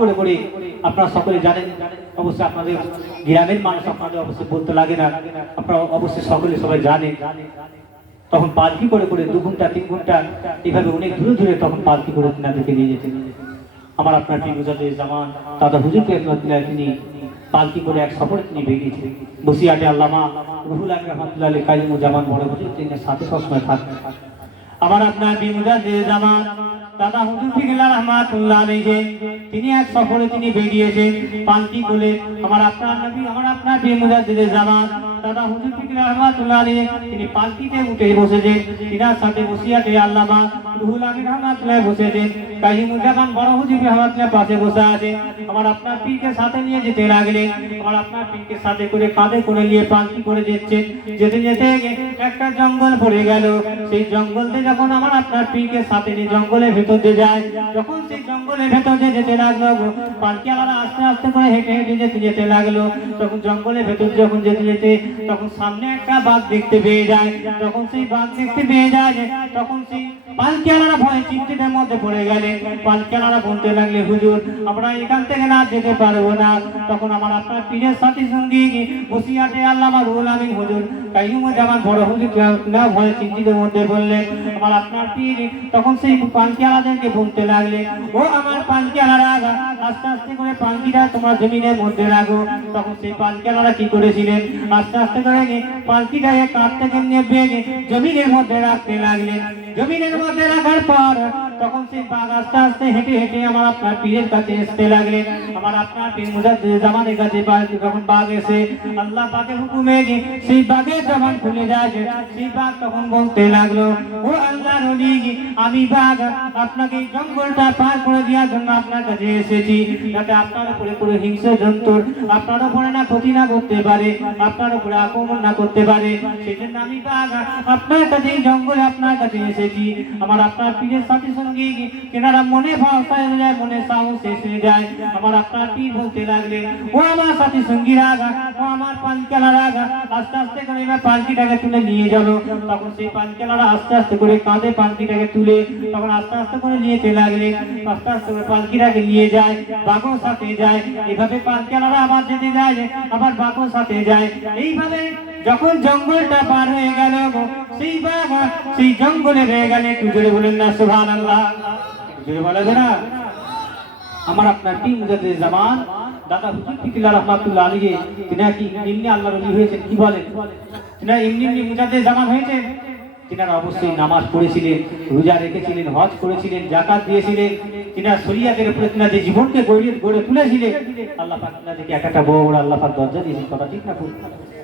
করে করে আপনারা সকলে জানেন, অবশ্যই আপনাদের গ্রামের মানুষ আপনাদের অবশ্যই বলতে লাগে না, আপনারা অবশ্যই সকলে সবাই জানেন। তখন পালকি করে করে 2 ঘন্টা 3 ঘন্টা এইভাবে অনেক দূরে দূরে তখন পালকি করে তিনাদেরকে নিয়ে যেতেন। আমার আপনার পীর মুজাদ্দিদ জামান দাদা হুজুরকে তিনি পালকি করে এক সফরে তিনি বেরিয়েছিলেন। বসিরহাটে আল্লামা রুহুল আমিন রহমাতুল্লাহ আলাইহি কাইয়ুমুজ্জামান বড় হুজুর তিনি সাথে সবসময় থাকতেন। আমার আপনার পীর মুজাদ্দিদ জামান দাদা হুজুর ফিরলা রহমাতুল্লাহ আলাইহি তিনি এক সফরে তিনি বেরিয়েছেন পালকি করে। আমার আপনার নবী আমার আপনার পীর মুজাদ্দিদ জামান দাদা হুজুর ফিরলা রহমাতুল্লাহ আলাইহি তিনি পালকিতে উঠে বসেছেন। তিনার সাথে বসিরহাটে আল্লামা রুহুল আমিন রহমাতুল্লাহ বসেছেন, কাইয়ুমুজ্জামান বড় হুজুর রহমাতুল্লাহ পাশে বসে আছে। আমার আপনার পীরকে সাথে নিয়ে যেতে লাগলেন। আমার আপনার পীরকে সাথে করে কাঁধে করে নিয়ে পালকি করে যাচ্ছেন। যেতে যেতে একটা জঙ্গল পড়ে গেল। সেই জঙ্গলতে যখন আমার আপনার পীরকে সাথে নিয়ে জঙ্গলের ভেতর দিয়ে যায়, যখন সেই জঙ্গলের ভেতর দিয়ে যেতে লাগলো, পালকি আলাদা আস্তে আস্তে করে হেঁটে হেঁটে যেতে লাগলো। তখন জঙ্গলের ভেতর যখন যেতে যেতে তখন সামনে একটা বাঘ দেখতে পেয়ে যায়। তখন সেই বাঘ দেখতে পেয়ে যায়, তখন সেই পালকি আলাদা ভয়ে চিন্তিতের মধ্যে পড়ে গেলেন। পালকি আলাদা বলতে লাগলে, হুজুর আমরা এখান থেকে না যেতে পারবো না। তখন আমার আপনার পীরের সাথী সঙ্গী বসিরহাটে আল্লামা রুহুল আমিন হুজুর কাইয়ুমুজ্জামান বড় হুজুর না ভয়ে চিন্তিতের মধ্যে বললেন। আমার আপনার পীর তখন সেই পালকি আলাদাকে বলতে লাগলেন, ও আমার পালকি আলাদা আস্তে আস্তে করে পালকিটা তোমরা জমিনের মধ্যে রাখো। তখন সেই পালকি আলাদা কি করেছিলেন, আস্তে আস্তে করে পালকিটাকে কাঁধ থেকে নেবে জমিনের মধ্যে রাখতে লাগলেন। জমিনের মধ্যে রাখার পর তখন সেই বাঘ আস্তে আস্তে হেঁটে হেঁটে আমার আপনার পীরের কাছে আসতে লাগলেন। আমার আপনার পীর মুজাদ্দিদ জামানের কাছে যখন বাঘ এসে আল্লাহ পাকের হুকুমে সেই বাঘের জবান খুলে যায়, সেই বাঘ তখন বলতে লাগলো, ও আল্লাহর ওলি আমি বাঘ আপনাকে এই জঙ্গলটা পার করে দেওয়ার জন্য আপনার কাছে এসেছি, যাতে আপনার উপরে কোনো হিংস্র জন্তুর আপনার উপরে না ক্ষতি না করতে পারে, আপনার উপরে আক্রমণ না করতে পারে। সেই জন্য আমি বাঘ আপনার কাছে এই জঙ্গলে আপনার কাছে এসেছি। আমার আপনার পীরের সাথী সঙ্গী কেনারা মনে ভরসা হয়ে যায়, মনে সাহস এসে যায়। আমার আপনার পীর বলতে লাগলেন, ও আমার সাথী সঙ্গী রাগা, ও আমার পালকিয়ালা রাগা, আস্তে আস্তে করে এবার পালকিটাকে তুলে নিয়ে যাবো। তখন সেই পালকিয়ালারা আস্তে আস্তে করে কাঁধে পালকিটাকে তুলে তখন আস্তে আস্তে করে নিয়ে লাগলেন। আস্তে আস্তে করে পালকিটাকে নিয়ে যায়, বাঘও সাথে যায়। এইভাবে পালকিয়ালারা আবার যেতে যায়, আবার বাঘও সাথে যায়। এইভাবে যখন জঙ্গলটা পার হয়ে গেল, সেই বাঘ সেই জঙ্গলে রয়ে গেলে। একটু জোরে বলেন না সুবহানাল্লাহ, জোরে বলবে না। আমার আপনার পীর মুজাদ্দিদ জামান দাদা হুজুর ফিরলা রহমাতুল্লাহ আলাইহি তিনি কি এমনি আল্লাহর ওলি হয়েছেন? কি বলেন, তিনি এমনি এমনি মুজাদ্দিদ জামান হয়েছেন? তিনারা অবশ্যই নামাজ পড়েছিলেন, রোজা রেখেছিলেন, হজ করেছিলেন, যাকাত দিয়েছিলেন। তিনারা শরীয়তের উপরে তিনাদের জীবনকে গড়ে তুলেছিলেন। আল্লাহ পাক তিনাদেরকে একটা বড় বড় আল্লাহ পাক দরজা দিয়েছেন। কথা ঠিক না?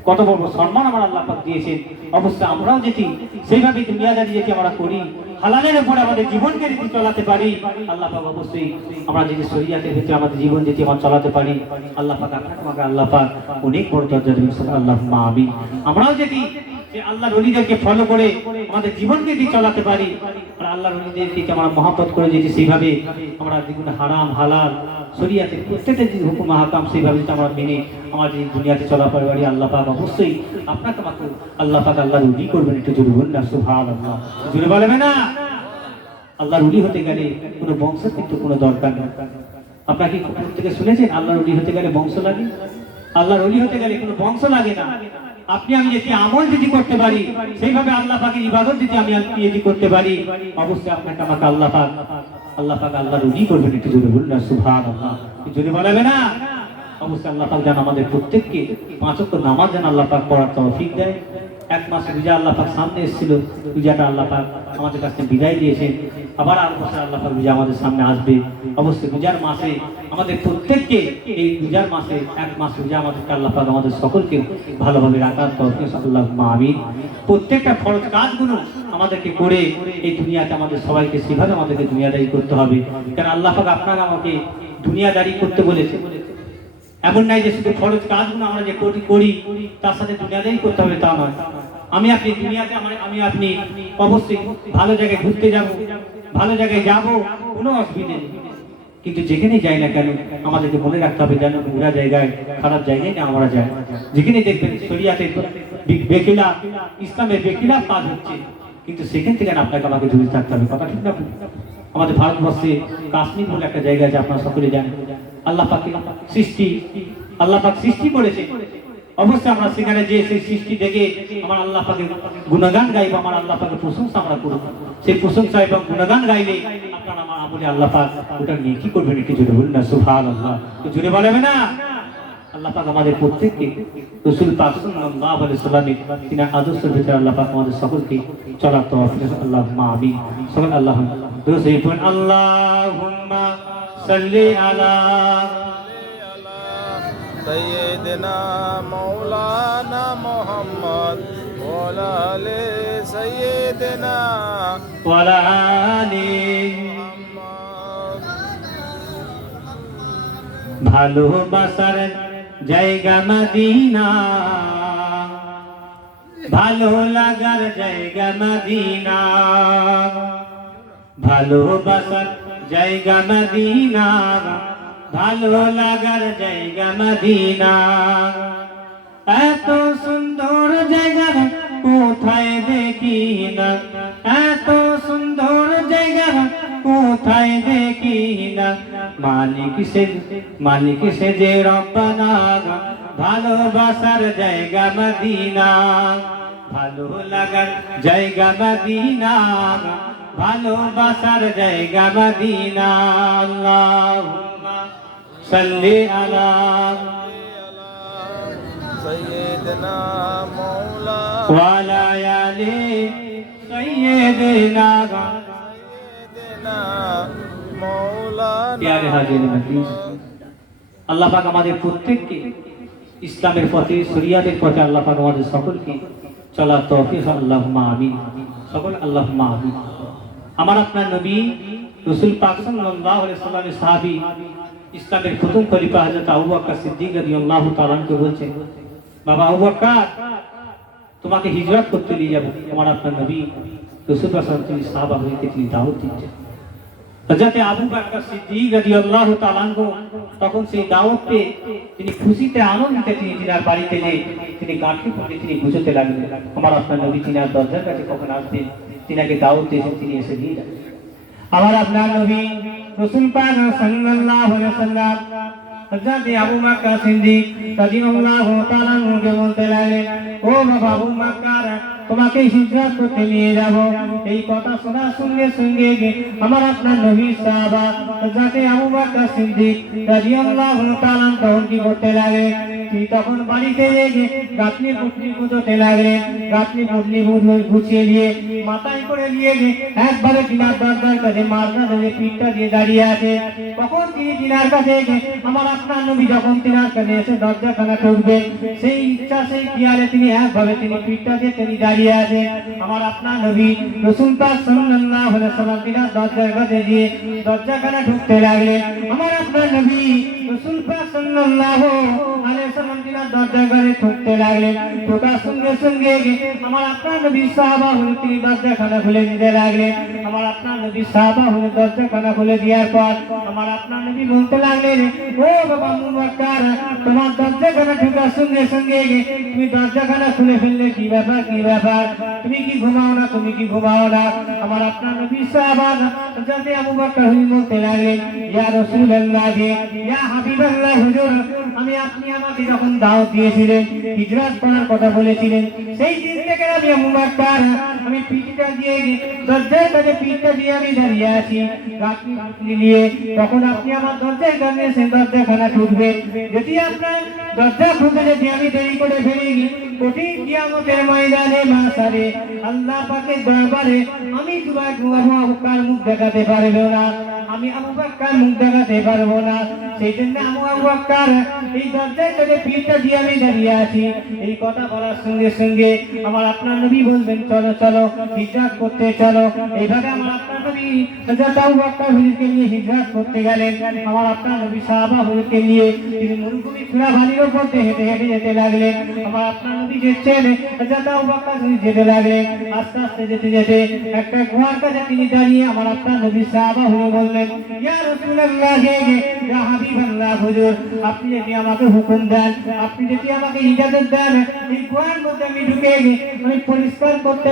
কত বড় সম্মান আমার আল্লাহ পাক দিয়েছেন। অবশ্যই আমরাও যেটি সেইভাবে দুনিয়াদারি যেটি আমরা করি, হালালের উপরে আমাদের জীবনকে যদি চালাতে পারি, আল্লাহ পাক অবশ্যই আমরা যদি শরীয়তের ভিতরে আমাদের জীবন যেটি আমরা চালাতে পারি, আল্লাহ পাক আপনাকে আল্লাহ পাক অনেক বড় দরজা দেবেন। আল্লাহুম্মা আমিন। আমরাও যেটি আল্লাহর ওলিদেরকে ফলো করে আমাদের জীবনকে যদি চালাতে পারি, আর আল্লাহর ওলিদেরকে আমরা মহব্বত করে যদি সেইভাবে আমরা যেগুলো হারাম হালাল শরীয়তের প্রত্যেকটা যে হুকুম হাকাম সেইভাবে যদি আমরা মেনে আমার যদি দুনিয়াতে চলাফেরা পারি, আল্লাহ পাক অবশ্যই আপনাকে আমাকে আল্লাহ পাক আল্লাহর ওলি করবেন। একটু জোরে বলুন না সুবহানাল্লাহ, জোরে বলবে না। আল্লাহর ওলি হতে গেলে কোনো বংশের কিন্তু কোনো দরকার নেই। আপনারা কি থেকে শুনেছেন আল্লাহর ওলি হতে গেলে বংশ লাগে? আল্লাহর ওলি হতে গেলে কোনো বংশ লাগে না। আপনি আমি যদি আমল যদি করতে পারি, সেইভাবে আল্লাহ পাকের ইবাদত যদি আমি যদি করতে পারি, অবশ্যই আপনাকে আমাকে আল্লাহ পাক আল্লাহর ওলি করবেন। একটু জোরে বলুন না সুবহানাল্লাহ, জোরে বলবে না। অবশ্যই আল্লাহ পাক যেন আমাদের প্রত্যেককে 5 ওয়াক্ত নামাজ যেন আল্লাহ পাক পড়ার তৌফিক দেয়। 1 মাস রোজা আল্লাহ পাক সামনে এসেছিল, রোজাটা আল্লাহ পাক আমাদের কাছে বিদায় দিয়েছেন। আবার আর বছর আল্লাহ পাক রোজা আমাদের সামনে আসবে। অবশ্যই রোজার মাসে আমাদের প্রত্যেককে এই রোজার মাসে 1 মাস রোজা আমাদেরকে আল্লাহ পাক আমাদের সকলকে ভালোভাবে রাখার তৌফিক আল্লাহুম্মা আমিন। প্রত্যেকটা ফরজ কাজগুলো আমাদেরকে করে এই দুনিয়াতে আমাদের সবাইকে সেভাবে আমাদেরকে দুনিয়াদারি করতে হবে। কারণ আল্লাহ পাক আপনাকে আমাকে দুনিয়াদারি করতে বলেছে। এমন নাই যে শুধু ফরজ কাজগুলো আমরা যে করি তার সাথে দুনিয়াদারি করতে হবে, তা নয়। আমি আপনি দুনিয়াতে আমি আপনি অবশ্যই ভালো জায়গায় ঘুরতে যাব, ভালো জায়গায় যাব, কোনো অসুবিধা নেই। কিন্তু যেখানে যাই না কেন আমাদেরকে মনে রাখতে হবে যেন ঘোরা জায়গায় খারাপ জায়গায় না আমরা যাই। যেখানে দেখবেন শরিয়াতের বেখিলা ইসলামের বেখিলা কাজ হচ্ছে, কিন্তু সেখান থেকে আপনাকে আমাকে দূরে থাকতে হবে। কথা ঠিক না? আমাদের ভারতবর্ষে কাশ্মীর বলে একটা জায়গা আছে, আপনারা সকলে জানেন। আল্লাহ পাকের সৃষ্টি, আল্লাহ পাক সৃষ্টি করেছে। অবশ্যই আমরা সেখানে যে সেই সৃষ্টি দেখে আমার আল্লাহ পাকের গুণগান গাইব, আমার আল্লাহ পাকের প্রশংসা আমরা করব। সেই প্রশংসা এবং গুণগান গাইলে আপনারা আমার আমলে আল্লাহ পাক ওটা নিয়ে কি করবেন, একটু জোরে বলুন না সুবহানাল্লাহ। তো জোরে বলবেন না? আল্লাহ পাক আমাদের প্রত্যেককে রাসূল পাক সাল্লাল্লাহু আলাইহি ওয়াসাল্লামের তিনি আদর্শের ভিতরে আল্লাহ পাক আমাদের সকলকে চলার তৌফিক দান। আল্লাহুম্মা আমিন। সকল আল্লাহ দরুদ পড়ুন। আল্লাহুম্মা সাল্লি আলা सैयदना मौलाना मोहम्मद वला आले सैयदना ওয়ালা আলি। मोहम्मद। ভালোবাসার জায়গা মদিনা, ভালো লাগার জায়গা মদিনা, ভালোবাসার জায়গা মদিনা, ভালো লাগার জায়গা মদিনা। এত সুন্দর জায়গা কোথায় দেখি না, এত সুন্দর জায়গা কোথায় দেখি না। মালিক সে যে রব্বানা, ভালোবাসার জায়গা মদিনা, ভালো লাগার জায়গা মদিনা, ভালোবাসার জায়গা মদিনা। আল্লাহুম্মা সাল্লি আলা सैयदना मौला ওয়ালা আলি সাইয়্যিদিনা। सैयदना मौलाना প্যারে হাজির মজলিস, আল্লাহ পাক আমাদের প্রত্যেককে ইসলামের পথে, শরিয়াতের পথে আল্লাহ পাক আমাদের সকলকে চলার তৌফিক। আল্লাহুম্মা আমিন। সকল আল্লাহুম্মা আমিন। আমার আপনার নবী রাসূল পাক সাল্লাল্লাহু আলাইহি ওয়াসাল্লামের সাহাবী ইসলামের প্রথম খলিফা হযরত আবু বকর সিদ্দিক রাদিয়াল্লাহু তাআলা আনহু বলছেন, বাবা আবু বকর, তোমাকে হিজরত করতে নিয়ে যাব। আমার আপনার নবী রাসূল পাক সাল্লাল্লাহু আলাইহি সাহাবা হইতে তিনি দাওয়াত দিচ্ছেন। হযরত আবু বকর সিদ্দিক রাদিয়াল্লাহু তাআলা আনহু তখন সেই দাওয়াত পেয়ে তিনি খুশিতে আনন্দিতে তিনি তিনার বাড়িতে যে তিনি গাঁটটি পড়ে তিনি বুঝতে লাগলেন। আমার আপনার নবী তিনার দরজার কাছে কখন আসতেন, তিনাকে দাওয়াত দিয়েছেন, তিনি এসে দিয়ে যান। আমার আপনার নবী রাসূল পাক সাল্লাল্লাহু আলাইহি ওয়াসাল্লাম হযরত আবু বকর সিদ্দিক রাদিয়াল্লাহু তাআলা আনহুকে বলতে লাগলেন, ও বাবা আবু বকর, তোমাকে হিজরত করতে নিয়ে যাব। এই কথা শোনার সঙ্গে সঙ্গে আমার আপনার নবী সাহাবা হযরত আবু বকর সিদ্দিক রাদিয়াল্লাহু তাআলা তখন কি করতে লাগলেন, তিনি তখন বাড়িতে গিয়ে গাঁথনি পুটনি গুছোতে লাগলেন। গাঁথনি পুটনি গুছিয়ে দিয়ে মাথায় করে দিয়ে একবারে তিনার দরজার কাছে মাথা ধরে পিঠটা দিয়ে দাঁড়িয়ে আছে। তখন তিনি তিনার কাছে আমার আপনার নবী যখন তিনার কাছে এসে দরজাখানা ঠুকবে, সেই ইচ্ছা সেই খেয়ালে তিনি একভাবে তিনি পিঠটা দিয়ে তিনি দাঁড়িয়ে আছে। আমার আপনার নবী রাসূল পাক সাল্লাল্লাহু আলাইহি ওয়াসাল্লাম তিনার দরজার কাছে দিয়ে দরজাখানা ঢুকতে লাগলেন। আমার আপনার নবী রাসূল পাক সাল্লাল্লাহু আলাইহি ওয়াসাল্লাম তিনার দরজার কাছে ঢুকতে লাগলেন। ঢোকার সঙ্গে সঙ্গে আমার আপনার নবী সাহাবা হয়ে তিনি দরজাখানা খুলে দিতে লাগলেন। আমার আপনার নবী সাহাবা হয়ে দরজাখানা খুলে দেওয়ার পর আমার আপনার নবী বলতে লাগলেন, ও বাবা আবু বকর, তোমার দরজাখানা ঢোকার সঙ্গে সঙ্গে তুমি দরজাখানা খুলে ফেললে, কি ব্যাপার, কি ব্যাপার? তুমি কি ঘুমাও না, তুমি কি ঘুমাও না? আমার আপনার নবী সাহাবা হযরত আবু বকর বলতে লাগলেন, ইয়া রাসূলুল্লাহ, ইয়া হাবিবাল্লাহ, হুজুর, আপনি আমাকে যখন দাওয়াত দিয়েছিলেন, হিজরত করার কথা বলেছিলেন, সেই দিন থেকে আমি আবু বকর আমি পিঠটা দিয়ে দরজার কাছে পিঠটা দিয়ে আমি দাঁড়িয়ে আছি গাঁথনি পুটলি নিয়ে। তখন আপনি আমার দরজায় কাছে এসে দরজাখানা ঠুকবেন। যদি আপনার দরজা ঠুকে যদি আমি দেরি করে ফেলি, কঠিন কিয়ামতের ময়দানে মাসারে আল্লাহ পাকের দরবারে আমি আবু বকর মুখ দেখাতে পারবো না, আমি আবু বকর মুখ দেখাতে পারবো না। সেই জন্য আবু বকর এই দরজার কাছে পিঠটা দিয়ে আমি দাঁড়িয়ে আছি। এই কথা বলার সঙ্গে সঙ্গে আমার আপনার নবী বলবেন, চলো চলো হিজরত করতে চলো। এইভাবে আমার আপনার নবী হযরত আবু বকর হুজুরকে নিয়ে হিজরত করতে গেলেন। আমার আপনার নবী সাহাবা হুজুরকে নিয়ে তিনি মরুভূমি চূড়া বালির উপর হেঁটে হেঁটে যেতে লাগলেন। আমার আপনার নবী যেতেন, হযরত আবু বকর যেতে লাগলেন। আস্তে আস্তে যেতে যেতে একটা গুহার কাছে তিনি দাঁড়িয়ে আমার আপনার নবী সাহাবা হুজুর বললেন, ইয়া রাসূলুল্লাহ, ইয়া হাবিবাল্লাহ, হুজুর, আপনি যদি আমাকে হুকুম দেন, আপনি যদি আমাকে ইজাজত দেন, এই গুহার মধ্যে আমি ঢুকে আমি পরিষ্কার করতে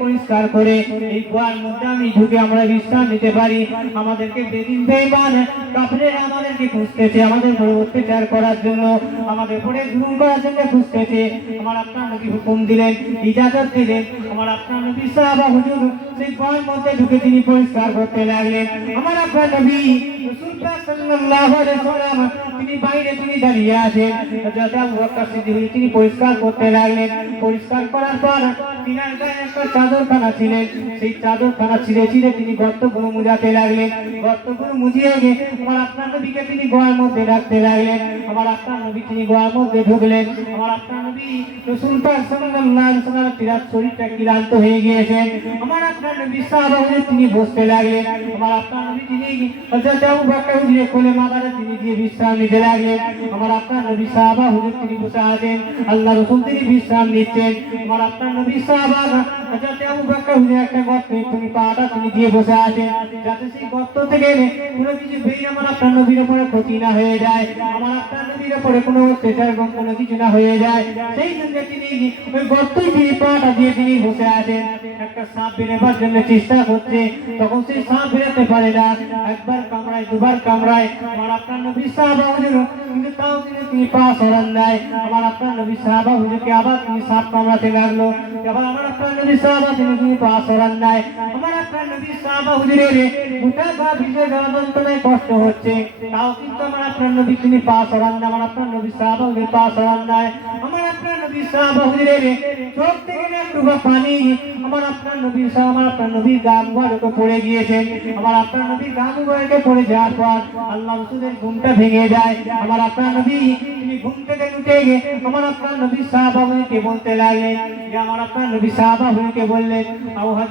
পরিষ্কার করে এই গোয়ার মধ্যে আমি ঢুকে আমরা বিশ্রাম নিতে পারি। আমাদেরকে বেদিন বেঈমান কাফেররা আমাদেরকে খুঁজতেছে, আমাদের উপর অত্যাচার করার জন্য, আমাদের উপরে জুলুম করার জন্য খুঁজতেছে। আমার আপনার নবী হুকুম দিলেন, ইজাজত দিলেন। আমার আপনার নবী সাহাবা হুজুর সেই গোয়ার মধ্যে ঢুকে তিনি পরিষ্কার করতে লাগলেন। আমার আপনার নবী রাসূল পাক সাল্লাল্লাহু আলাইহি ওয়াসাল্লাম তিনি বাইরে তিনি দাঁড়িয়ে আছেন। হযরত আবু বকর সিদ্দিক তিনি পরিষ্কার করতে লাগলেন। পরিষ্কার করার পর তিনার গায়ে একটা চাদরখানা ছিলেন, সেই চাদরখানা ছিঁড়ে ছিঁড়ে তিনি গর্তগুলো মুজাতে লাগলেন। গর্তগুলো মুজিয়ে গিয়ে আমার আপনার নবীকে তিনি গোয়ার মধ্যে রাখতে লাগলেন। আমার আপনার নবী তিনি গোয়ার মধ্যে ঢুকলেন। আমার আপনার নবী রাসূল পাক সাল্লাল্লাহু আলাইহি ওয়াসাল্লাম তিনার শরীরটা ক্লান্ত হয়ে গিয়েছেন। আমার আপনার নবী সাহাবা হুজুর তিনি বসতে লাগলেন। আমার আপনার নবী তিনি হযরত আবু বকর হুজুরের কোলে মাথাটা তিনি দিয়ে বিশ্রাম নিতে লাগলেন। আমার আপনার নবী সাহাবা হুজুর তিনি বসে আছেন, আল্লাহ রাসূল তিনি বিশ্রাম নিচ্ছেন। আমার আপনার নবী সাহাবা হযরত আবু বকর হুজুর একটা গর্তে তিনি পাটা তিনি দিয়ে বসে আছেন, যাতে সেই গর্ত থেকে কোনো কিছু বেরিয়ে আমার আপনার নবীর উপরে ক্ষতি না হয়ে যায়, আমার আপনার নবীর উপরে কোনো অত্যাচার এবং কোনো কিছু না হয়ে যায়। সেই জন্য তিনি ওই গর্তই তিনি পাটা দিয়ে তিনি বসে আছেন। একটা সাপ বেরোবার জন্য চেষ্টা করছে, তখন সেই সাপ বেরোতে পারে না। একবার কামড়ায়, দুবার কামড়ায়, আমার আপনার নবী সাহাবা হুজুর কিন্তু তাও তিনি পা সরান দেয়। আমার আপনার নবী সাহাবা হুজুরকে আবার তিনি সাপ কামড়াতে লাগলো, আবার আমার আপনার নবী সাহাবা তিনি পা সরান দেয়। আমার আপনার নবী সাহাবা হুজুরের গোটা গা ভিজে যাওয়া যন্ত্রণায় কষ্ট হচ্ছে, তাও কিন্তু আমার আপনার নবী তিনি পা সরান দেয়। আমার আপনার নবী সাহাবা হুজুর পা সরান দেয়। আমার আপনার নবী সাহাবা হুজুরের চোখ থেকে একটু পানি আমার আপনার নবীর গা মুবারকে পড়ে গিয়েছে। আমার আপনার নবীর গা মুবারকে পড়ে যাওয়ার পর আল্লাহ রাসূলের ঘুমটা ভেঙে যায়। আমার আপনার নবী তিনি ঘুম থেকে উঠে গিয়ে আমার আপনার নবী সাহাবা হুজুরকে বলতে লাগলেন, যে আমার আপনার নবী সাহাবা হুজুরকে বললেন,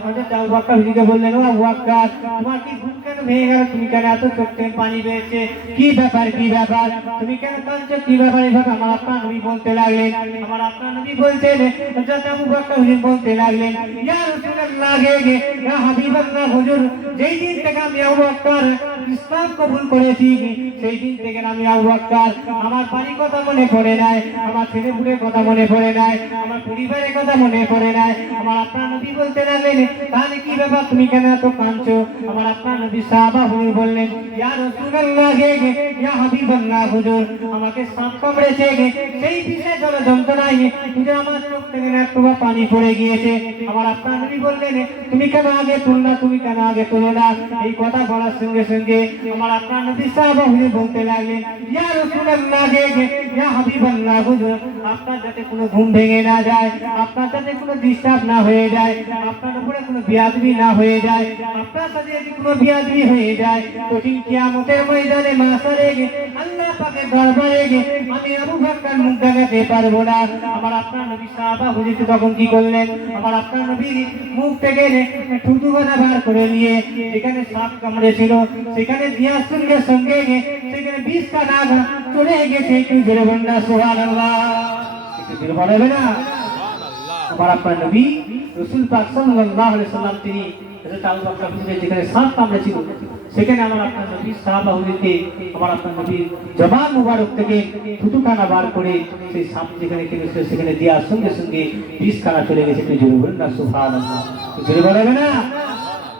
হযরত আবু বকর হুজুরকে বললেন, ও আবু বকর তোমার কি ঘুম কেন ভেঙে গেল? তুমি কেন এত চোখ থেকে পানি বেরোচ্ছে? কি ব্যাপার, কি ব্যাপার? তুমি কেন কাঁদছো? কি ব্যাপার? এইভাবে আমার আপনার নবী বলতে লাগলেন। আমার আপনার নবী বলছেন, হযরত আবু বকর হুজুর বলতে লাগলেন, ইয়া রাসূলুল্লাহ ইয়া হাবিবাল্লাহ হুজুর, যেই দিন থেকে আমি আবু বকর ইসলাম কবুল করেছি সেই দিন থেকে আমি আবু বকর আমার বাড়ির কথা মনে পড়ে নাই, আমার ছেলেপুলের কথা মনে পড়ে নাই, আমার পরিবারের কথা মনে পড়ে নাই। আমার আপনার নবী বলতে লাগলেন, তাহলে কি ব্যাপার, তুমি কেন এত কাঁদছো? আমার আপনার নবী সাহাবা হুজুর বললেন, ইয়া রাসূলুল্লাহ ইয়া হাবিবাল্লাহ হুজুর, আমাকে সাপ কামড়েছে, সেই বিষয়ে জল যন্ত্রণায় হুজুর আমার চোখ থেকে একটু পানি পড়ে গিয়েছে। আমার আপনার নবী বললেন, তুমি কেন আগে তুলনা, তুমি কেন আগে তুলো না? এই কথা বলার সঙ্গে সঙ্গে আমার আপনার নবী সাহাবা হুজুর বলতে লাগলেন, ইয়া রাসূলুল্লাহ ইয়া হাবিবাল্লাহ হুজুর, আপনার যাতে কোনো ঘুম ভেঙে না যায়, আপনার যাতে কোনো ডিস্টার্ব না হয়ে যায়, আপনার উপরে কোনো বিয়াদবি না হয়ে যায়, আপনার সাথে যদি কোনো বিয়াদবি হয়ে যায়, কঠিন কিয়ামতের ময়দানে মাশারে আল্লাহ পাকের দরবারে আমি আবু বকর মুখ দেখাতে পারবো না। আমার আপনার নবী সাহাবা হুজুর তখন কি করলেন? আমার আপনার নবীর মুখ থেকে থুতু গোনা বার করে নিয়ে যেখানে সাপ কামড়েছিল সেখানে দেওয়ার সঙ্গে সঙ্গে সেখানে 20টা নাগ চলে গেছে। একটু জোরে বলুন না সুবহানাল্লাহ, একটু জোরে বলবে না? আমার আপনার নবী রাসূল পাক সাল্লাল্লাহু আলাইহি ওয়াসাল্লাম তিনি হযরত আবু বকর হুজুরের যেখানে সাপ কামড়েছিল সেখানে আমার আপনার নবী সাহাবা হুজুরকে আমার আপনার নবীর জবান মুবারক থেকে থুতুখানা বার করে সেই সাপ যেখানে কেটেছিল সেখানে দেওয়ার সঙ্গে সঙ্গে 20খানা চলে গেছে। একটু জোরে বলুন না সুবহানাল্লাহ, জোরে বলবে না?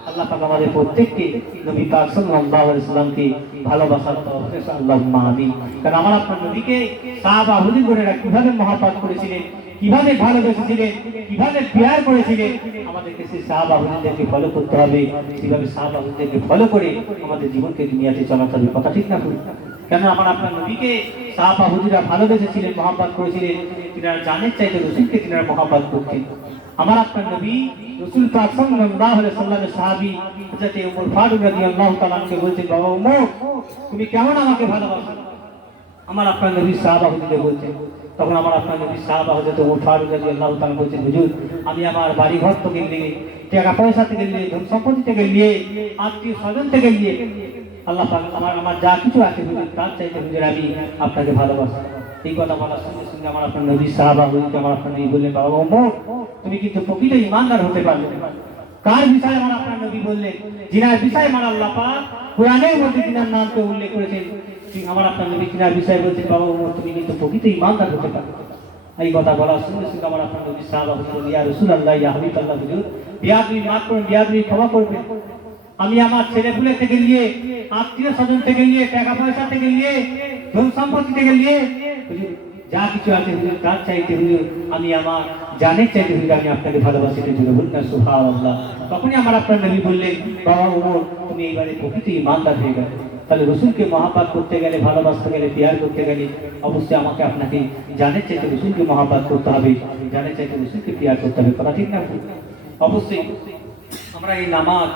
আল্লাহ পাক আমাদের প্রত্যেককে নবী পাক সাল্লাল্লাহু আলাইহি ওয়াসাল্লামকে ভালোবাসার তৌফিক আল্লাহুম্মা আমিন। কারণ আমার আপনার নবীকে সাহাবা হুজুরেরা কিভাবে মহব্বত করেছিলেন, কিভাবে ভালোবেসেছিলেন, কিভাবে প্যার করেছিলেন, আমাদেরকে সেই সাহাবা হুজুরদেরকে ফলো করতে হবে। কিভাবে সাহাবা হুজুরদেরকে ফলো করে আমাদের জীবনকে দুনিয়াতে চালাতে হবে, কথা ঠিক না? কেন আমার আপনার নবীকে সাহাবা হুজুররা ভালোবেসেছিলেন, মহব্বত করেছিলেন, তিনারা জানের চাইতে রাসূলকে তিনারা মহব্বত করতেন। আমার আপনার নবী রাসূল পাক সাল্লাল্লাহু আলাইহি ওয়াসাল্লামের সাহাবী হযরত ওমর ফারুক রাদিয়াল্লাহু তাআলা কে বলছেন, বাবা ওমর তুমি কেমন আমাকে ভালোবাসো? আমার আপনার নবী সাহাবা হুজুরকে বলছেন। তখন আমার আপনার নবী সাহাবা হযরত ওমর ফারুক রাদিয়াল্লাহু তাআলা বলছেন, হুজুর আমি আমার বাড়ি ঘর থেকে নিয়ে, টাকা পয়সা থেকে নিয়ে, ধন সম্পত্তি থেকে নিয়ে, আত্মীয় স্বজন থেকে নিয়ে আল্লাহ পাক আমার যা কিছু আছে হুজুর তার চাইতে হুজুর আমি আপনাকে ভালোবাসি। এই কথা বলার সঙ্গে সঙ্গে আমার আপনার নবী সাহাবা হুজুরকে আমার আপনার নবী বললেন, বাবা ওমর তুমি কিন্তু প্রকৃত ঈমানদার হতে পারবে। কার বিষয়ে আমার আপনার নবী বললেন? যিনার বিষয়ে আমার আল্লাহ পাক কোরআনের মধ্যে যিনার নামকে উল্লেখ করেছেন, আমার আপনার নবী যিনার বিষয়ে বলছেন, বাবা ওমর তুমি কিন্তু প্রকৃত ঈমানদার হতে পারবে। এই কথা বলার সঙ্গে সঙ্গে আমার আপনার নবী সাহাবা বললেন, ইয়া রাসূলুল্লাহ, ইয়া হাবিবাল্লাহ, হুজুর বিয়াদবি মাফ করুন, বিয়াদবি ক্ষমা করবেন। আমি আমার ছেলেপুলে থেকে নিয়ে, আত্মীয় স্বজন থেকে নিয়ে, টাকা পয়সা থেকে নিয়ে, ধন সম্পত্তি থেকে নিয়ে, হুজুর যা কিছু আছে হুজুর তার চাইতে হুজুর আমি আমার জানের চাইতে হুজুর আমি আপনাকে ভালোবাসি। জুড়ে বলুন না সুবহানাল্লাহ। তখনই আমার আপনার নবী বললেন, বাবা ওমর তুমি এইবারে প্রকৃত ইমানদার হয়ে গেলে। তাহলে রসুলকে মহাপাত করতে গেলে, ভালোবাসতে গেলে, পিয়ার করতে গেলে অবশ্যই আমাকে আপনাকে জানের চাইতে রসুলকে মহাপাত করতে হবে, জানের চাইতে রসুলকে পিয়ার করতে হবে। কথা ঠিক না? অবশ্যই আমরা এই নামাজ,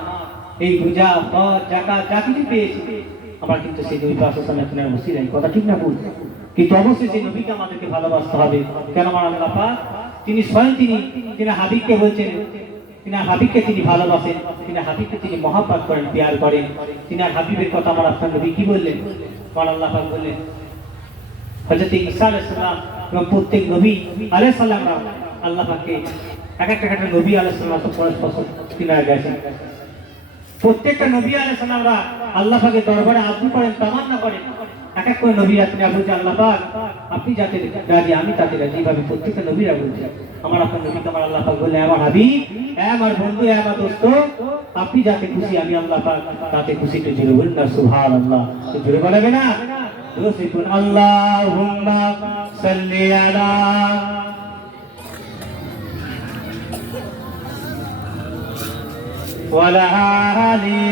এই রোজা, হজ, যাকাত যা কিছু পেয়েছি আমরা কিন্তু সেই নবী পাক সাল্লাল্লাহু আলাইহি ওয়াসাল্লামের ওসিলায়, কথা ঠিক না ভুল? কিন্তু অবশ্যই সেই নবীকে আমাদেরকে ভালোবাসতে হবে। কেন আমার আল্লাহ পাক তিনি স্বয়ং তিনি হাবিবকে বলছেন, তিনি হাবিবকে তিনি ভালোবাসেন, তিনি হাবিবকে তিনি মহাপাত করেন, পিয়ার করেন। তিনি হাবিবের কথা আমার আপনার নবী কি বললেন? আমার আল্লাহ পাক বললেন হযরত ঈসা আলাইহিস সালাম এবং প্রত্যেক নবী আলাইহিস সালামরা আল্লাহ পাককে এক একটা নবী আলাইহিস সালাম তো পরস্পর কিনা গেছেন। প্রত্যেকটা নবী আলাইহিস সালামরা আল্লাহ পাকের দরবারে আরজি করেন, তামান্না করেন। এক এক করে নবী আপনি বলছেন, আল্লাহ পাক আপনি যাতে রাজি আমি তাতে রাজি। এইভাবে প্রত্যেকটা নবীরা বলছে। আমার আপনার নবীকে আমার আল্লাহ পাক বললেন, আমার হাবিব, আমার বন্ধু, আমার দোস্ত, আপনি যাতে খুশি আমি আল্লাহ পাক তাতে খুশি। তো জুড়ে বলুন না সুবহানাল্লাহ। তো জুড়ে বলবে না রসিকুন আল্লাহুম্মা সাল্লি আলা ওয়ালা আলি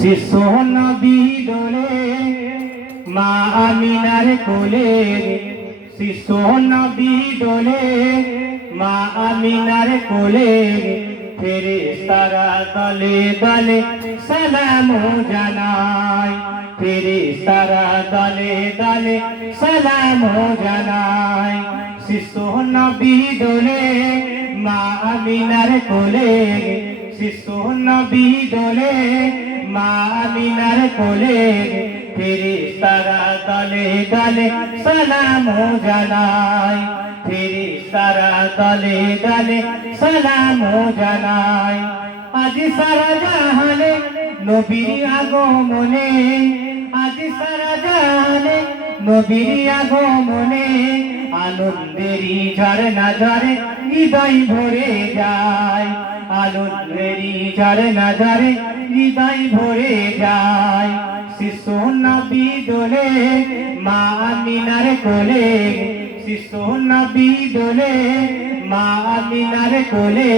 শিশু নবী দোলে মা আমিনার কোলে, শিশু নবী দোলে মা আমিনার কোলে, ফেরেশতারা দলে দলে সালাম জানায়, ফেরেশতারা দলে দলে সালাম জানায়। শিশু নবী দোলে মা আমিনার কোলে, শিশু নবী দোলে মা আমিনার কোলে, ফেরেশতারা দলে দলে সালাম জানায়, ফেরেশতারা দলে দলে সালাম জানায়। আজ সারা জাহানে নবীর আগমনে, আজ সারা জাহানে নবীর আগমনে, আনন্দেরই ঝরনা ঝরে হৃদয় ভরে যায়, আনন্দেরই ঝরনা ঝরে হৃদয় ভরে যায়। শিশু নবী দোলে মা আমিনার কোলে, শিশু নবী দোলে মা আমিনার কোলে,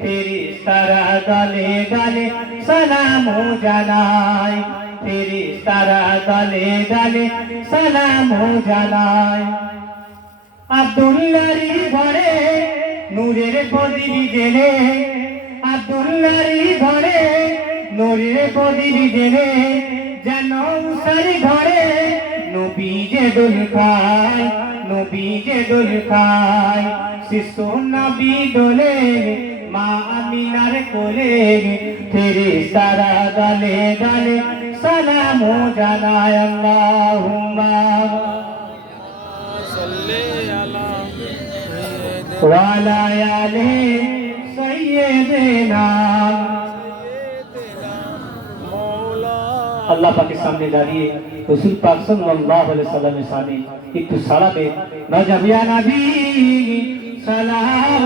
ফেরেশতারা দলে দলে সালাম জানায়, ফেরেশতারা দলে দলে সালাম জানায়। আব্দুল্লাহর ঘরে নূরের প্রদীপ জেলে, আব্দুল্লাহর ঘরে নূরের প্রদীপ জেলে, যেন উসার ঘরে নবী যে দোল খায়, নবী যে দোল খায়। শিশু নবী দোলে মা আমিনার কোলে, ফেরেশতারা দলে দলে সালাম জানায়। আল্লাহুম্মা সাল্লি আলা ওয়ালা আলি সাইয়্যিদিনা। আল্লাহ পাকের সামনে দাঁড়িয়ে রাসূল পাক সাল্লাল্লাহু আলাইহি সাল্লামের সামনে একটু সাড়া দেন। নজবিয়া নবী সালাম,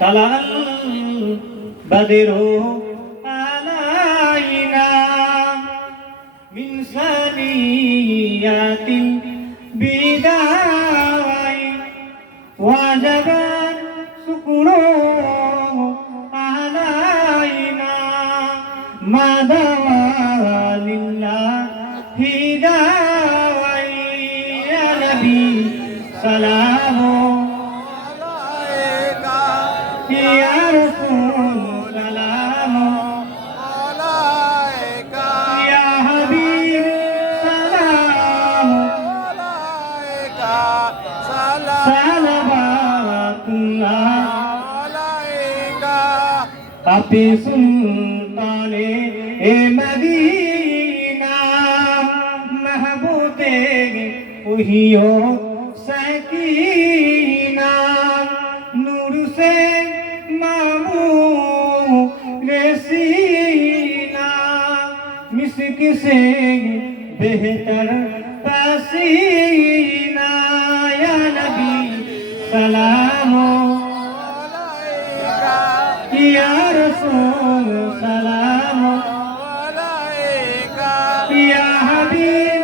তালাল বাদরু আলাইনা মিন সানিয়াতিন বিদাই, ওয়াজাবা শুকরু আলাইনা মাদাওয়া লিল্লাহি দাওয়াই। ইয়া নবী সালামু ইয়া রাসূল সালামু আলাইকা, ইয়া হাবিব সালামু আলাইকা সালাম, সালাওয়াতুল্লাহ আলাইকা আপে সুলতানে এ মদিনা महबूबे वहियो सकीना नूर से मामू रेसीना मिस्क से बेहतर पसीना या नबी सलाम या रसूल सलाम या हबीब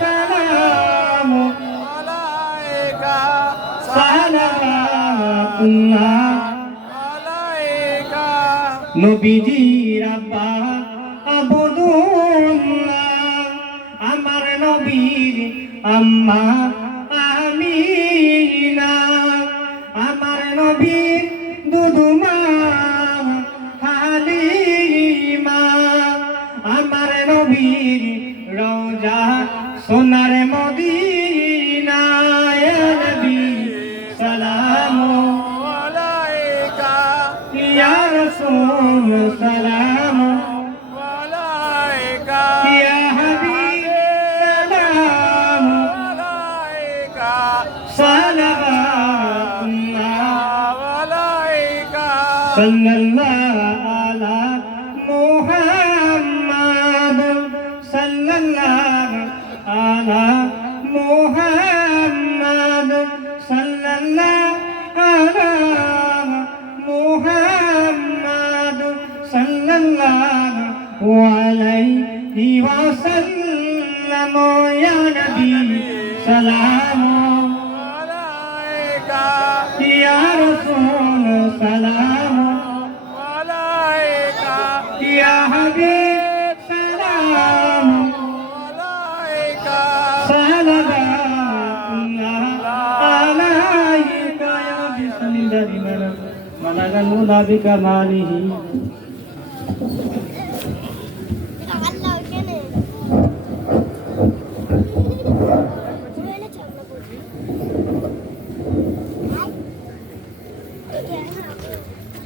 सलाम सलामुल्लाह নবীজি রাব্বা আবুদুল্লাহ আমার নবীর আম্মা আমিনা আমার নবীর দুদুমা হালিমা আমার নবীর রওজা সোনার মদিনা ইয়া নবী সালাম ইয়া রাসূল সালাম ইয়া হাবিব সালাম সালাওয়াতুল্লাহ সাল্লাল্লাহু আলা মুহাম্মাদ সাল্লাল্লাহু আলা মুহাম্মাদ সাল্লাল্লাহু আলা মুহাম্মাদ সাল্লাল্লাহু আলাইহি ওয়াসাল্লাম ইয়া নবী সালাম ইয়া রাসূল সালাম ইয়া হাবিব সালাম সালাওয়াতুল্লাহ আলাইকা ইয়া বিসমিল্লাহি মালাগাল মুলা বিকামালিহি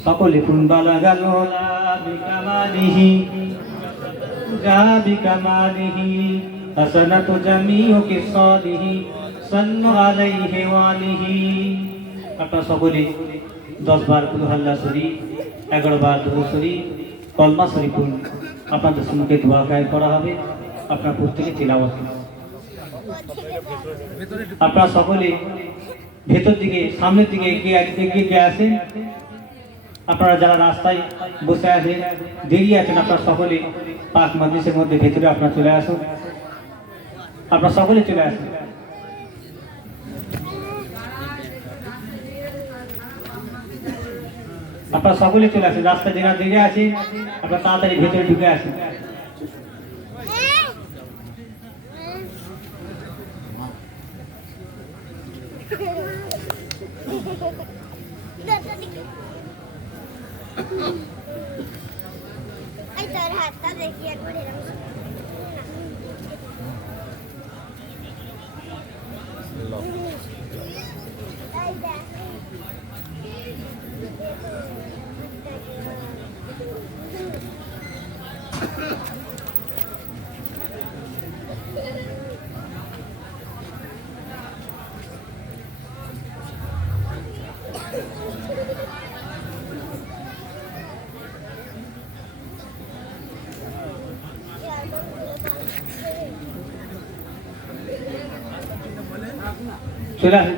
সকলে কোন বালাগাল মুলা বিকামালিহি যা বিকামালিহি হাসানাতু জামিউ কিসালিহি সাল্লু আলাইহি ওয়া আলিহি আপনারা সকলে 10 বার কুল হাল্লা শরীফ 11 বার দুরূদ শরীফ কলমা শরীফ আপনাদের সম্মুখে দোয়া গায় করা হবে আপনারা প্রত্যেকে তিলাওয়াত করুন আপনারা সকলে ভেতর দিকে সামনের দিকে এগিয়ে আসেন আপনারা যারা রাস্তায় বসে আছেন দেরি আছেন আপনারা সকলে পাক মজলিসের মধ্যে ভেতরে আপনারা চলে আসুন আপনারা সকলে চলে আসুন আপনারা সকলে চলে আসেন রাস্তা যারা দেরি আছে আপনারা তাড়াতাড়ি ভেতরে ঢুকে আসেন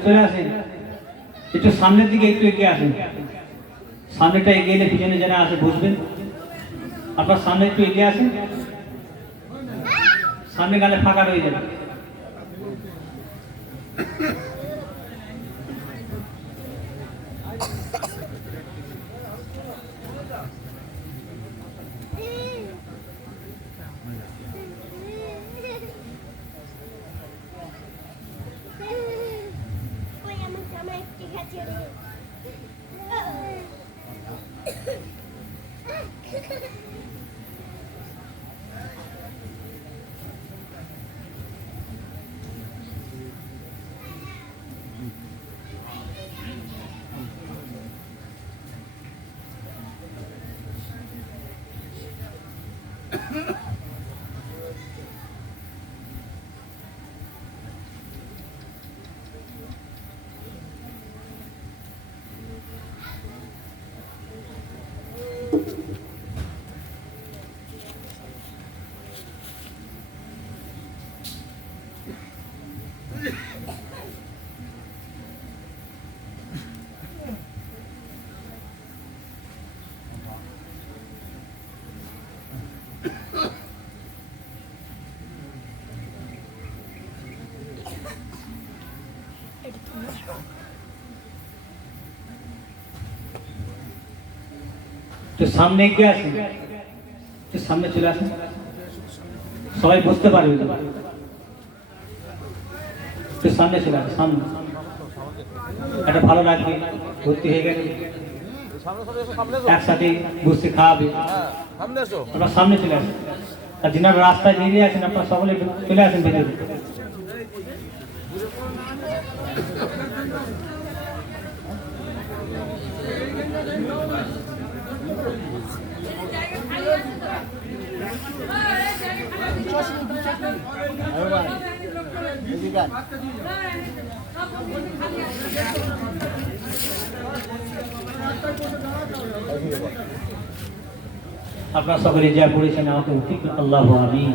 চলে আসেন একটু সামনের দিকে একটু এগিয়ে আসেন সামনেটা এগিয়ে এলে পিছনে যারা আসে বুঝবেন আপনার সামনে একটু এগিয়ে আসেন সামনে গেলে ফাঁকা রয়ে যাবে তো সামনে এগিয়ে আসেন, তো সামনে চলে আসেন, সবাই বুঝতে পারবে তো। তো সামনে চলে আসেন, সামনে একটা ভালো লাগবে, ভর্তি হয়ে গেলে একসাথে বসে খাওয়াবে। আপনার সামনে চলে আসেন, আর যিনারা রাস্তায় বেরিয়ে আছেন আপনারা সকলে চলে আসেন ভেতরে। আপনারা সকলে যা পড়েছেন আমাকে উঠিক আল্লাহ আমিন,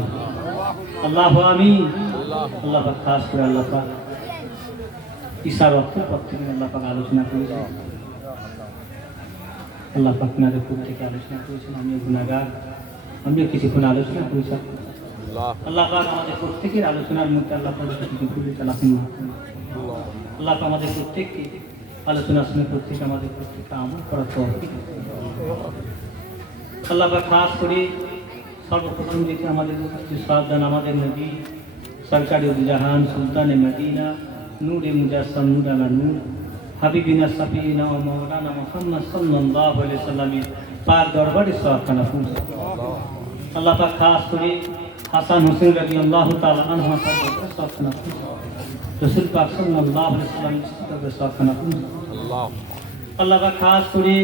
আল্লাহ আমিন। আল্লাহ পাক খাস করে আল্লাহ পাক ঈশার রক্ত পথ থেকে আল্লাহ পাক আলোচনা করেছেন। আল্লাহ পাক নাদের পূর্ব থেকে আলোচনা করেছেন, আমিও গুণাগার, আমিও কিছুক্ষণ আলোচনা করেছি। আল্লাহ পাক আমাদের প্রত্যেকের আলোচনার মধ্যে আল্লাহ পাক কিছু ভুলে চালাতেন না। আল্লাহ পাক আমাদের প্রত্যেককে আলোচনা শুনে আমাদের প্রত্যেককে আমল করার তৌফিক দান করুন। আল্লাহ পাক খাস করে সর্বপ্রথম যেটি আমাদের সাবধান আমাদের নবী সরকারি জাহান সুলতানে মদিনা নূরে মুজাসসাম নূর আলা নূর হাবিবিনা সাফিনা ও মাওলানা মুহাম্মদ সাল্লাল্লাহু আলাইহি সাল্লামের পাক দরবারে সওয়াবখানা পৌঁছে। আল্লাহ পাক খাস করে হাসান হোসেন রাদিয়াল্লাহু তাআলা আনহু সওয়াবখানা পৌঁছে। রাসূল পাক সাল্লাল্লাহু আলাইহি সাল্লামের সওয়াবখানা পৌঁছে। আল্লাহ পাক খাস করে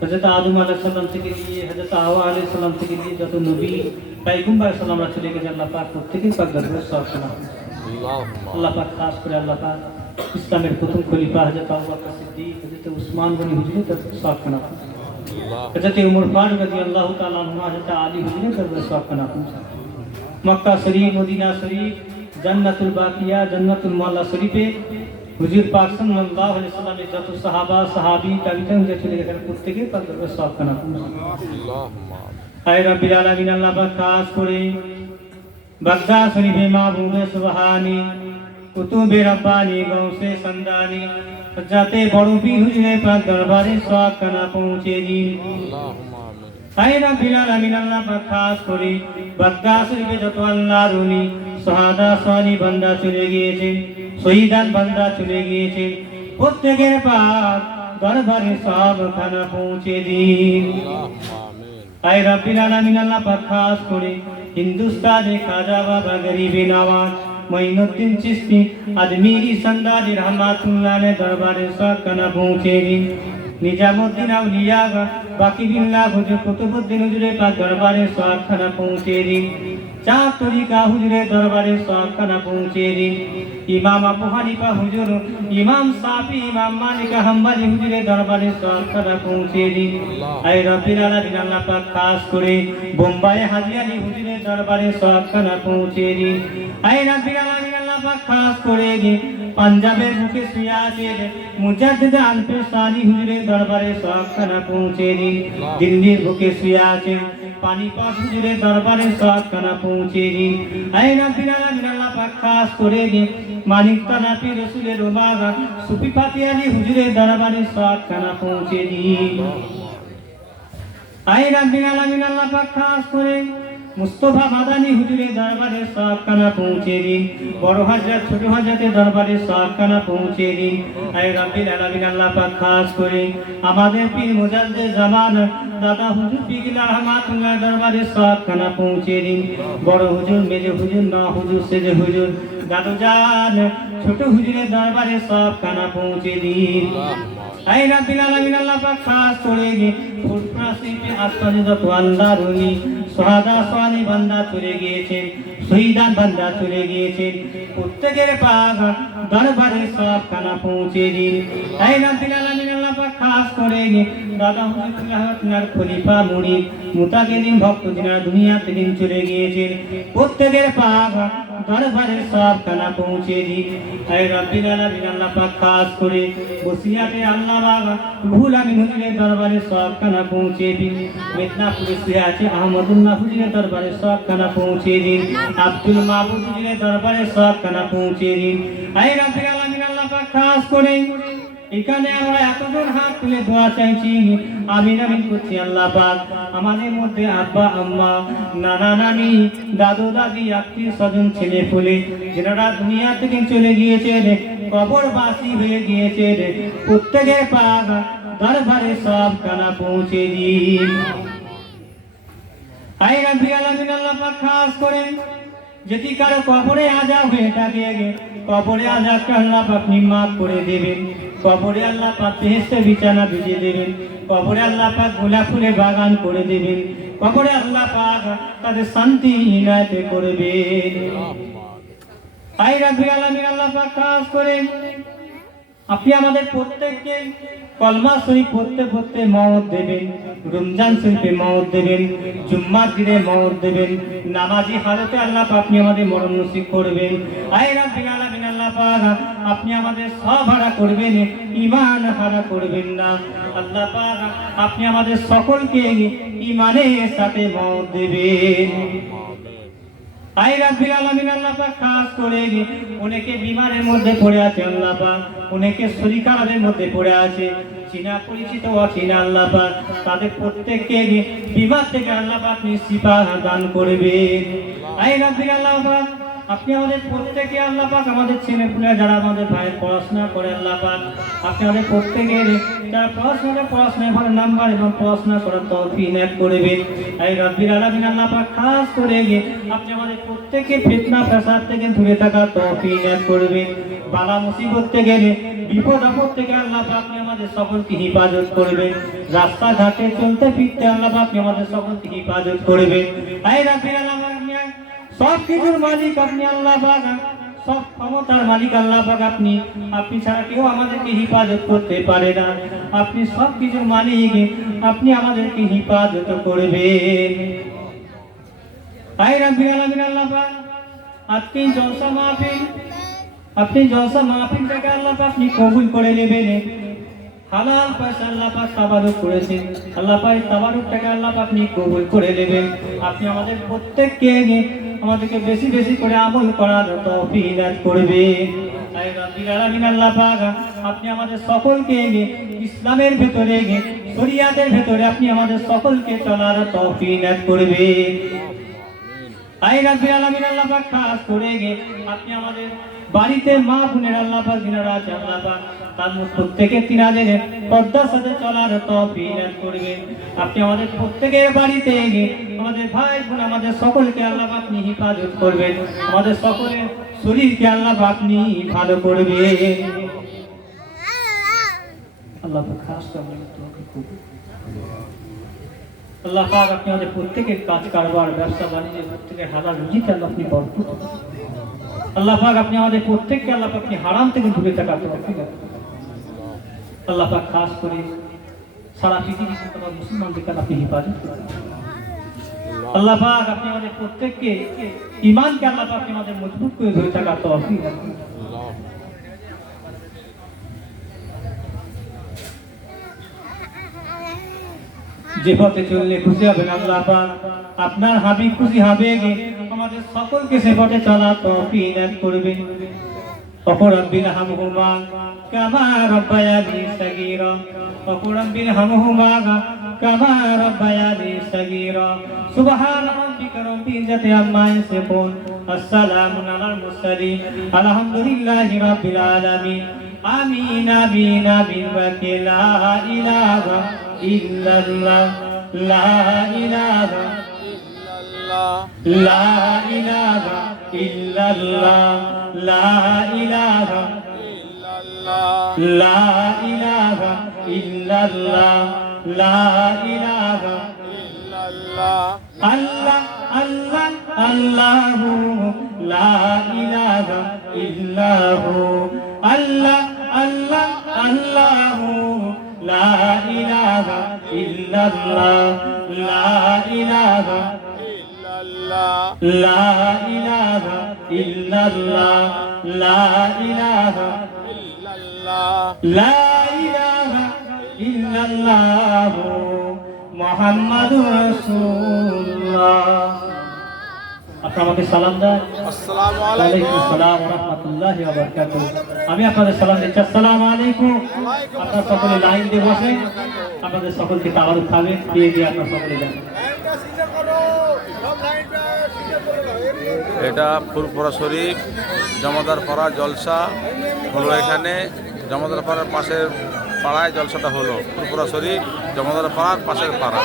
হযরত আদম আলাইহিস সালাম থেকে নিয়ে হযরত হাওয়া আলাইহিস সালাম থেকে নিয়ে যত নবী পয়গম্বর সাল্লাল্লাহু আলাইহি চলে গেছেন, আল্লাহ পাক প্রত্যেকের পাক দরবারে সওয়াবখানা পৌঁছে। আল্লাহ পাক খাস করে আল্লাহ পাক ইসলামের প্রথম খলিফা হযরত আবু বকর সিদ্দিক, হযরত উসমান গনি হুজুরের দরবারে সওয়াবখানা পৌঁছে। হযরত উমর ফারুক রাদিয়াল্লাহু তাআলা আনহু, হযরত আলী হুজুরের দরবারে সওয়াবখানা পৌঁছে। মক্কা শরীফ, মদিনা শরীফ, জান্নাতুল বাকিয়া, জান্নাতুল মুআল্লা শরীফে হুজুর পাক সাল্লাল্লাহু আলাইহি সাল্লামের যত সাহাবা সাহাবী তাবিঈন যে চলে গেছেন প্রত্যেকের পাক দরবারে সওয়াবখানা পৌঁছে। আয় রাব্বিল আলামিন, আল্লাহ পাক খাস করে বাগদাদ শরীফে মাহবুবে সুবহানি কুতুবে রব্বানি গৌসে সন্দানি যাতে বড় পীর হুজুরের পাক দরবারে সওয়াবখানা পৌঁছে দিন। আয় রাব্বিল আলামিন, আল্লাহ পাক খাস করে বাগদাদ শরীফে যত আল্লাহর ওলি শাহাদা সালি বান্দা চলে গিয়েছেন, শহীদান বান্দা চলে গিয়েছেন, প্রত্যেকের পাক দরবারে সওয়াবখানা পৌঁছে দিন। আয় রাব্বিল আলামিন, আল্লাহ পাক খাস করে হিন্দুস্তানে খাজা বাবা গরিবে নওয়াজ মঈনুদ্দিন চিশতি আজমিরি সন্দাজি রহমাতুল্লাহ আলাইহি দরবারে সওয়াবখানা পৌঁছে দিন। নিজামুদ্দিন আউলিয়া বাকি বিল্লাহ হুজুর কুতুবউদ্দিন হুজুরের পাক দরবারে সওয়াবখানা পৌঁছে দিন। চার তরিকা হুজুরের দরবারে সওয়াবখানা পৌঁছে দিন। ইমাম আবু হানিফা হুজুর, ইমাম শাফি, ইমাম মালিক হাম্বলি হুজুরের দরবারে সওয়াবখানা পৌঁছে দিন। আয় রব্বিল আলামিন, আল্লাহ পাক খাস করে বোম্বাই হাজী আলী হুজুরের দরবারে সওয়াবখানা পৌঁছে দিন। আয় রব্বিল আলামিন, আল্লাহ পাক খাস করে পাঞ্জাবের বুকে শুয়ে আছেন মুজাদ্দিদ আলফে সানি হুজুরের দরবারে সওয়াবখানা পৌঁছে দিন। দিল্লির বুকে শুয়ে আছেন পানিপত হুজুরের দরবারে সওয়াবখানা পৌঁছে দিন। আয় রাব্বিল আলামিন, আল্লাহ পাক খাস করে মানিক তানাপি রাসূলের উমারা সুফি ফাতি আলী হুজুরের দরবারে সওয়াবখানা পৌঁছে দিন। আয় রাব্বিল আলামিন, আল্লাহ পাক খাস করে মুস্তাফা মাদানী হুজুরের দরবারে সওয়াবখানা পৌঁছে দিন। বড় হযরত ছোট হযরতের দরবারে সওয়াবখানা পৌঁছে দিন। আয় রাব্বিল আলামিন, আল্লাহ পাক খাস করে আমাদের পীর মুজাদ্দিদ জামান দাদা হুজুর পিগলা রহমাতুল্লাহ দরবারে সওয়াবখানা পৌঁছে দিন। বড় হুজুর, মেজে হুজুর, না হুজুর, সেজে হুজুর, দাদু জান ছোট হুজুরের দরবারে সব খানা পৌঁছে দিন। আই রাব্বিল আলামিন আল্লাহ পাক খাস করে গিয়ে ফুটপ্রাসিতে আস্তানে যত আল্লাহর ওলি সোহাদা সোয়ানি বান্দা চলে গিয়েছেন, শহীদান বান্দা চলে গিয়েছেন, প্রত্যেকের পাক দরবারে সব খানা পৌঁছে দিন। আই রাব্বিল আলামিন আল্লাহ পাক খাস করে গিয়ে দাদা হুজুর আপনার খলিফা মুরিদ মুতাকিদিন ভক্ত যিনারা দুনিয়া থেকে চলে গিয়েছেন, প্রত্যেকের পাক দরবারে সব খানা পৌঁছে দিন। আই রাব্বিল আলামিন আল্লাহ পাক খাস করে বসিয়াতে আল্লাহ বাবা রুহুল আমিন হুজুরের দরবারে সব খানা পৌঁছে দিন। মেদিনীপুরে শুয়ে আছে আহমদুল্লাহ হুজুরের দরবারে সব খানা পৌঁছে দিন। আব্দুল মাহবুব হুজুরের দরবারে সব খানা পৌঁছে দিন। আই রাব্বিল আলামিন আল্লাহ পাক খাস করে এখানে আমরা এতজন হাত তুলে দোয়া চাইছি, আমিন আমিন করছি আল্লাহ পাক আমাদের মধ্যে আব্বা আম্মা নানা নানি দাদু দাদি আত্মীয় স্বজন ছেলে ফুলে যারা দুনিয়া থেকে চলে গিয়েছে কবরবাসী হয়ে গিয়েছে প্রত্যেকের পাক দরবারে সব খানা পৌঁছে দিন। আই রাব্বিল আলামিন আল্লাহ পাক খাস করে যদি কারো কবরে আযাব হয়ে থাকে কবরে আযাবকে আল্লাহ পাক আপনি মাফ করে দেবেন, কবরে আল্লাহ পাক বেহেশতে বিছানা বিছিয়ে দেবেন, কবরে আল্লাহ পাক গোলাপ ফুলে বাগান করে দেবেন, কবরে আল্লাহ পাক তাদের শান্তি ইনায়েত করবেন। আই রাব্বিল আলামিন আল্লাহ পাক খাস করে আপনি আমাদের প্রত্যেককে কলমা শরীফ পড়তে পড়তে মওত দেবেন, রমজান শরীফে মওত দেবেন, জুম্মার দিনে মওত দেবেন, নামাজি হালতে আল্লাহ পাক আপনি আমাদের মরণ নসিব করবেন। আই রাব্বিল আলামিন আল্লাহ পাক আপনি আমাদের সব হারা করবেন, ঈমান হারা করবেন না। আল্লাহ পাক আপনি আমাদের সকলকে ঈমানের সাথে মওত দেবেন। আই রাব্বিল আলামিন আল্লাহ পাক খাস করে অনেকে বিমারের মধ্যে পড়ে আছে আল্লাহ পাক, অনেকে শরীর খারাপের মধ্যে পড়ে আছে, চিনা পরিচিত অচিনা আল্লাহ পাক তাদের প্রত্যেককে বিমার থেকে আল্লাহ পাক আপনি শিফা দান করবেন। আই রাব্বিল আল্লাহ পাক আপনি আমাদের প্রত্যেকে আল্লাহ পাক আমাদের ছেলেপুলে যারা আমাদের ভাইয়ের পড়াশোনা করে আল্লাহ পাক আপনি আমাদের প্রত্যেকের যারা পড়াশোনায় ভালো নাম্বার এবং পড়াশোনা করার তৌফিক ইনায়েত করবেন। আই রাব্বিল আলামিন আল্লাহ পাক খাস করে আপনি আমাদের প্রত্যেকে ফিতনা ফাসাদ থেকে দূরে থাকার তৌফিক ইনায়েত করবেন। বালা মুসিবত থেকে বিপদ আপদ থেকে আল্লাহ পাক আপনি আমাদের সকলকে হিফাজত করবেন। রাস্তাঘাটে চলতে ফিরতে আল্লাহ পাক আপনি আমাদের সকলকে হিফাজত করবেন। আই রাব্বিল আলামিন সব কিছুর মালিক আপনি আল্লাহ পাক, সব ক্ষমতার মালিক আল্লাহ পাক আপনি, আপনি ছাড়া কেউ আমাদেরকে হিফাজত করতে পারে না। আপনি সব কিছুর মালিক, আপনি আমাদেরকে হিফাজত করবেন। আই রাব্বিল আলামিন আল্লাহ পাক আজকে জলসা মাহফিল আপনি জলসা মাহফিলটাকে আল্লাহ পাক আপনি কবুল করে নেবেন। হালাল পয়সা আল্লাহ পাক তাবারুক করেছেন, আল্লাহ পাক তাবারুকটাকে আল্লাহ পাক আপনি কবুল করে নেবেন। আপনি আমাদের প্রত্যেককে আমাদেরকে বেশি বেশি করে আমল করার তৌফিক ইনায়েত করবেন। আই রাব্বিল আলামিন আল্লাহ পাক আপনি আমাদের সকলকে ইসলামের ভেতরে শরিয়াতের ভেতরে আপনি আমাদের সকলকে চলার তৌফিক ইনায়েত করবেন। আই রাব্বিল আলামিন আল্লাহ পাক খাস করে আপনি আমাদের বাড়িতে মা বোনের আল্লাহ পাক যিনারা আছে আল্লাহ পাক তার প্রত্যেকে তিনাদের পর্দার সাথে চলার তৌফিক ইনায়েত করবেন। আপনি আমাদের প্রত্যেকের বাড়িতে আমাদের ভাই বোন আমাদের সকলকে আল্লাহ পাক আপনি হিফাজত করবেন, আমাদের সকলের শরীরকে আল্লাহ পাক আপনি ভালো করবেন। আল্লাহ পাক খাস করে আল্লাহ পাক আপনি আমাদের প্রত্যেকের কাজ কারবার ব্যবসা বাণিজ্যের প্রত্যেকের হালাল রুজিতে আল্লাহ আপনি বরকত আল্লাহ পাক আপনি আমাদের প্রত্যেককে আল্লাহ পাক আপনি হারাম থেকে দূরে থাকার তৌফিক দান করুন। আল্লাহ পাক খাস করে সারা পৃথিবীতে তোমার মুসলমানদেরকে আপনি হিফাজত করুন। আল্লাহ পাক আপনি আমাদের প্রত্যেককে ঈমানকে আল্লাহ পাক আপনি আমাদের মজবুত করে ধরে থাকার তৌফিক দান করুন। যে পথে চললে খুশি হবেন আল্লাহ পাক আপনার হাবিব খুশি হবে, আমাদের সকলকে সে পথে চলার তৌফিক ইনায়েত করবেন। ওয়া রাব্বিল হামহুমা কামা রাব্বায়ানি সাগীরা, ওয়া রাব্বিল হামহুমা কামা রাব্বায়ানি সাগীরা। সুবহানা রাব্বিকা রাব্বিল ইজ্জাতি আম্মা ইয়াসিফুন, আসসালামু আলাল মুরসালিন, আলহামদুলিল্লাহি রাব্বিল আলামিন। আমিন আমিন আমিন ওয়া লা ইলাহা ইল্লাল্লাহ, লা ইলাহা ইল্লাল্লাহ, লা ইলাহা ইল্লাল্লাহ লা ইলাহা ইল্লাল্লাহ লা ইলাহা ইল্লাল্লাহ লা ইলাহা ইল্লাল্লাহ আল্লাহ আল্লাহ আল্লাহু লা ইলাহা ইল্লাহু আল্লাহ আল্লাহ আল্লাহু লা ইলাহা ইল্লাল্লাহ লা ইলাহা ইল্লাল্লাহ লা ইলাহা ইল্লাল্লাহ লা ইলাহা ইল্লাল্লাহ লা ইলাহা ইল্লাল্লাহ মুহাম্মাদুর রাসূলুল্লাহ। আপনারা আমাকে সালাম দেন। আসসালামু ওয়ালাইকুম আলাইকুম আসসালাম ওয়া রাহমাতুল্লাহি ওয়া বারাকাতুহু। আমি আপনাদের সালাম দিচ্ছি। আসসালামু আলাইকুম। আপনারা সকলে লাইন দিয়ে বসেন। আপনাদের সকলকে তাওয়ারুক খাবেন দিয়ে আপনারা সকলে যান। এটা ফুরফুরা শরীফ জমাদার পাড়া জলসা হলো। এখানে জমাদার পাড়ার পাশের পাড়ায় জলসাটা হলো। ফুরফুরা শরীফ জমাদার পাড়ার পাশের পাড়া।